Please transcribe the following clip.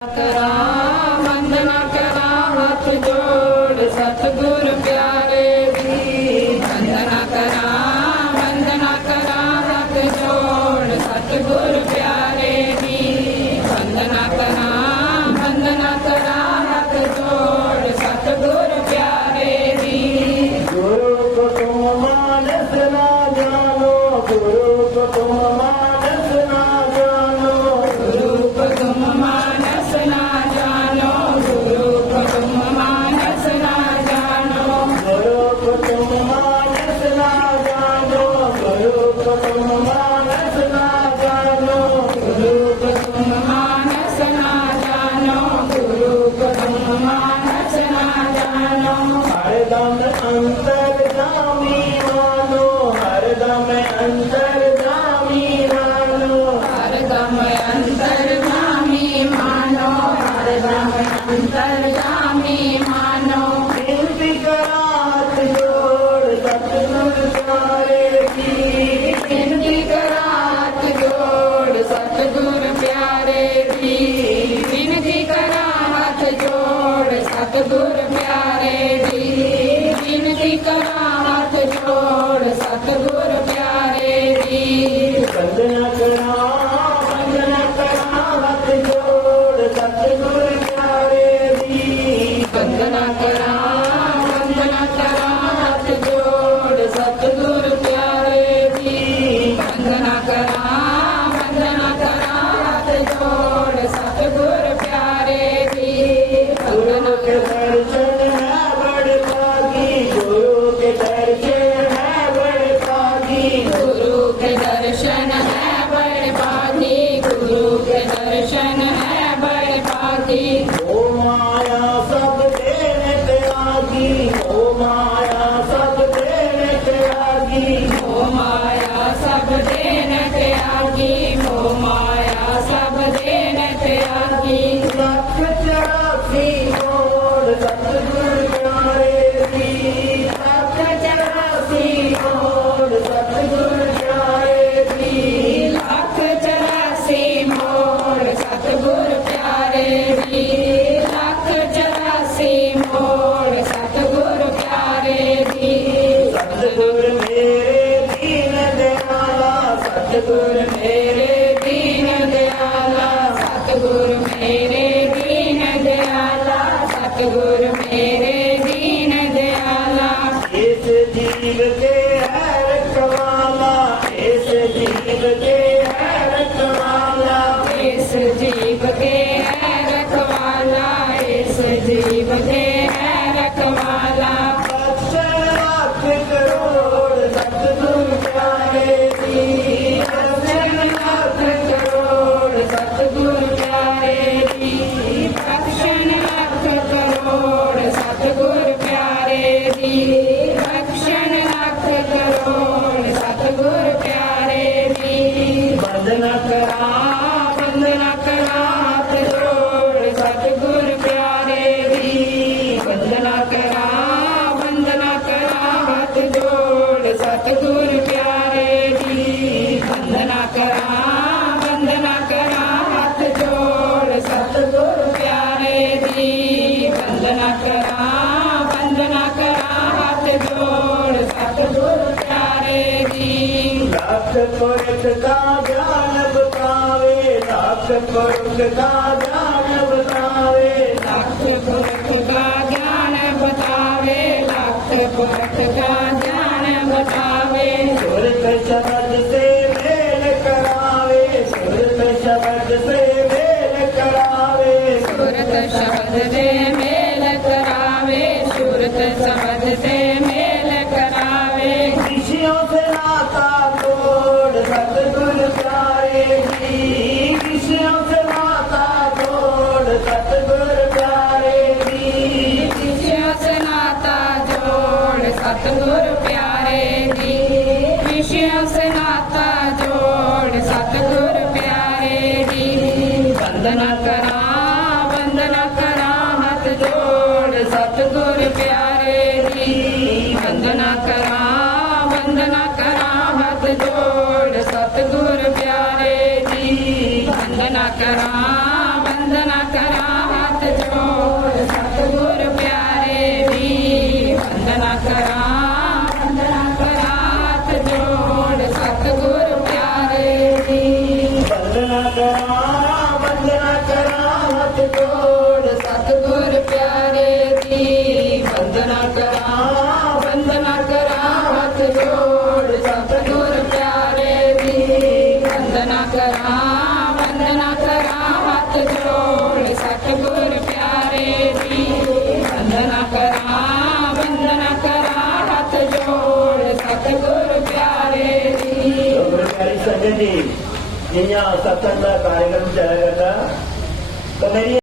ਕਰਾਂ ਵੰਦਨਾ ਕਰਾਂ ਹੱਥ ਜੋੜ ਸਤਿਗੁਰ ਪਿਆਰੇ ਦੀ ਵੰਦਨਾ ਕਰਾਂ ਹੱਥ ਜੋੜ ਸਤਿਗੁਰ ਪਿਆਰੇ ਦੀ ਵੰਦਨਾ ਕਰਾਂ ਹੱਥ ਜੋੜ ਸਤਿਗੁਰ ਪਿਆਰੇ ਦੀ। ਗੁਰੂ ਕੋ ਤੁਮ ਮਾਨਸ ਨਾ ਜਾਣੋ, ਗੁਰੂ ਕੋ ਤੁਮ ਮਾਨਸ ਨਾ ਜਾਣੋ, ਗੁਰੂ ਕੋ ਤੁਮ ਮਾਨਸ ਨਾ ਜਾਣੋ, ਗੁਰੂ ਕੋ ਤੁਮ ਮਾਨਸ ਨਾ ਜਾਣੋ, ਗੁਰੂ ਕੋ ਤੁਮ ਮਾਨਸ ਨਾ ਜਾਣੋ, ਗੁਰੂ ਕੋ ਤੁਮ ਮਾਨਸ ਨਾ ਜਾਣੋ, ਗੁਰੂ ਕੋ ਤੁਮ ਮਾਨਸ ਨਾ ਜਾਣੋ, ਗੁਰੂ ਕੋ ਤੁਮ ਮਾਨਸ ਨਾ ਜਾਣੋ। ਹਰਦਮ ਅੰਤਰ ਜਾਮੀ ਮਾਨੋ, ਹਰਦਮ ਅੰਤਰ ਜਾਮੀ ਮਾਨੋ, ਹਰਦਮ ਅੰਤਰਜਾਮੀ ਮਾਨੋ, ਹਰਦਮ ਅੰਤਰਜਾਮੀ ਮਾਨੋ। ਬੇਨਤੀ ਕਰਾਂ ਹੱਥ ਜੋੜ ਸਤਿਗੁਰ ਪਿਆਰੇ ਦੀ, ਬੇਨਤੀ ਕਰਾਂ ਹੱਥ ਜੋੜ ਸਤਿਗੁਰ ਪਿਆਰੇ ਦੀ, ਬੇਨਤੀ ਕਰਾਂ ਹੱਥ ਜੋੜ ਸਤਿਗੁਰ ਪਿਆਰੇ ਦੀ, ਬੇਨਤੀ ਕਰਾਂ ਹੱਥ ਜੋੜ ਸਤਿਗੁਰ ਪਿਆਰੇ ਦੀ। ਵੰਦਨਾ ਕਰਾਂ ਹੱਥ ਜੋੜ ਸਤਿਗੁਰ ਪਿਆਰੇ ਦੀ, ਵੰਦਨਾ ਕਰਾਂ ਹੱਥ ਜੋੜ ਸਤਿਗੁਰ ਪਿਆਰੇ ਦੀ, ਵੰਦਨਾ ਕਰਾਂ ਹੱਥ ਜੋੜ ਸਤਿਗੁਰ ਪਿਆਰੇ ਦੀ, ਗੁਰੂ ਵੰਦਨਾ ਕੇ ਦਰਸ਼ਨ ਹੈ ਬੜ ਭਾਗੀ, ਗੁਰੂ ਕੇ ਦਰਸ਼ਨ ਹੈ ਬੜ ਭਾਗੀ, ਗੁਰੂ ਕੇ ਦਰਸ਼ਨ ਹੈ ਬੜ ਭਾਗੀ, ਗੁਰੂ ਕੇ ਦਰਸ਼ਨ ਹੈ ਬੜ ਭਾਗੀ। ਓ ਮਾਇਆ ਸਭ ਦੇਣ ਤਿਆਗੀ, ਓ ਮਾਇਆ ਸਭ ਦੇਣ ਤਿਆਗੀ, ਓ ਮਾਇਆ ਸਭ ਦੇਨ ਤਿਆਗੀ, ਓ ਮਾਇਆ ਸਭ ਦੇਨ ਤਿਆਗੀ। ਲੱਖ 84 ਕੋੜ ਸਤਿਗੁਰ ਪਿਆਰੇ ਦੀ, ਲੱਖ 84 ਕੋੜ ਸਤਿਗੁਰ ਪਿਆਰੇ ਦੀ, ਲੱਖ 84 ਮੋੜ ਸਤਿਗੁਰ ਪਿਆਰੇ ਦੀ, ਲੱਖ 84 ਮੋੜ ਸਤਿਗੁਰ ਪਿਆਰੇ ਦੀ। ਸਤਿਗੁਰ ਮੇਰੇ ਦੀਨ ਦਿਆਲਾ, ਸਤਿਗੁਰ ਮੇਰੇ ਦੀਨ ਦਿਆਲਾ, ਸਤਿਗੁਰ ਮੇਰੇ ਦੀਨ ਦਿਆਲਾ, ਸਤਿਗੁਰ ਮੇਰੇ ਦੀਨ ਦਿਆਲਾ। ਇਸ ਜੀਵ ਕੇ ਹੈ ਰਖਵਾਲਾ, ਇਸ ਜੀਵ ਕੇ ਹੈ ਰਖਵਾਲਾ, ਇਸ ਜੀਵ ਕੇ ਹੈ ਰਖਵਾਲਾ, ਇਸ ਜੀਵ ਕੇ ਹੈ ਰਖਵਾਲਾ। ਬਖਸ਼ਣ ਲੱਖ ਕਰੋੜ ਸਤਿਗੁਰ ਪਿਆਰੇ ਦੀ, ਬਖਸ਼ਣ ਲੱਖ ਕਰੋੜ ਸਤਿਗੁਰ ਪਿਆਰੇ ਦੀ, ਬਖਸ਼ਣ ਲੱਖ ਕਰੋੜ ਸਤਿਗੁਰ ਪਿਆਰੇ ਦੀ, ਬਖਸ਼ਣ ਲੱਖ ਕਰੋੜ ਸਤਿਗੁਰ ਪਿਆਰੇ ਦੀ। ਵੰਦਨਾ ਵੰਦਨਾ ਕਰਾਂ ਹੱਥ ਜੋੜ ਸਤਿਗੁਰ ਪਿਆਰੇ ਦੀ, ਵੰਦਨਾ ਕਰਾਂ ਹੱਥ ਜੋੜ ਸਤਿਗੁਰ ਪਿਆਰੇ ਦੀ, ਵੰਦਨਾ ਕਰਾਂ ਹੱਥ ਜੋੜ ਸਤਿਗੁਰ ਪਿਆਰੇ ਦੀ, ਵੰਦਨਾ ਕਰਾਂ ਹੱਥ ਜੋੜ ਸਤਿਗੁਰ ਪਿਆਰੇ ਦੀ। ਲੱਖ ਪੁਰਖ ਦਾ ਗਿਆਨ ਬਤਾਵੇ, ਲੱਖ ਪੁਰਖ ਦਾ ਗਿਆਨ ਬਤਾਵੇ, ਲੱਖ ਪੁਰਖ ਦਾ ਗਿਆਨ ਬਤਾਵੇ, ਲੱਖ ਪੁਰਖ ਦਾ ਗਿਆਨ ਬਤਾਵੇ। ਸੁਰਤ ਸ਼ਬਦ ਸੇ ਮੇਲ ਕਰਾਵੇ, ਸੁਰਤ ਸ਼ਬਦ ਸੇ ਮੇਲ ਕਰਾਵੇ, ਸੁਰਤ ਸ਼ਬਦ ਦੇ ਮੇਲ ਕਰਾਵੇ, ਸੁਰਤ ਸ਼ਬਦ ਦੇ ਮੇਲ ਕਰਾਵੇ। ਖੁਸ਼ੀਆਂ ਸੇ ਨਾਤਾ ਤੋੜ ਸਤਿਗੁਰ ਪਿਆਰੇ ਦੀ, ਖੁਸ਼ੀਆਂ ਸੇ ਨਾਤਾ ਤੋੜ ਸਤਿਗੁਰ ਪਿਆਰੇ ਦੀ, ਵਿਸ਼ਿਆ ਸਨਾਤਾ ਜੋੜ ਸਤਿਗੁਰ ਪਿਆਰੇ ਦੀ, ਵਿਸ਼ਿਆ ਸਨਾਤਾ ਜੋੜ ਸਤਿਗੁਰ ਪਿਆਰੇ ਦੀ। ਵੰਦਨਾ ਕਰਾਂ ਹੱਥ ਕਰਾਂ ਵੰਦਨਾ ਕਰਾਂ ਹੱਥ ਜੋੜ ਸਤਿਗੁਰ ਪਿਆਰੇ ਦੀ ਵੰਦਨਾ ਕਰਾਂ ਹੱਥ ਜੋੜ ਸਤਿਗੁਰ ਪਿਆਰੇ ਦੀ ਵੰਦਨਾ ਕਰਾਂ ਹੱਥ ਜੋੜ ਸਤਿਗੁਰ ਪਿਆਰੇ ਦੀ ਵੰਦਨਾ ਕਰਾਂ ਹੱਥ ਜੋੜ ਸਤਿਗੁਰ ਪਿਆਰੇ ਦੀ। ਗੁਰੂ ਪਿਆਰੀ ਸੰਗਤ ਜੀ, ਜਿਵੇਂ ਸਤਸੰਗ ਦਾ ਕਾਰਜਕ੍ਰਮ ਚੱਲਿਆ ਕਰਦਾ ਤਾਂ ਮੇਰੀ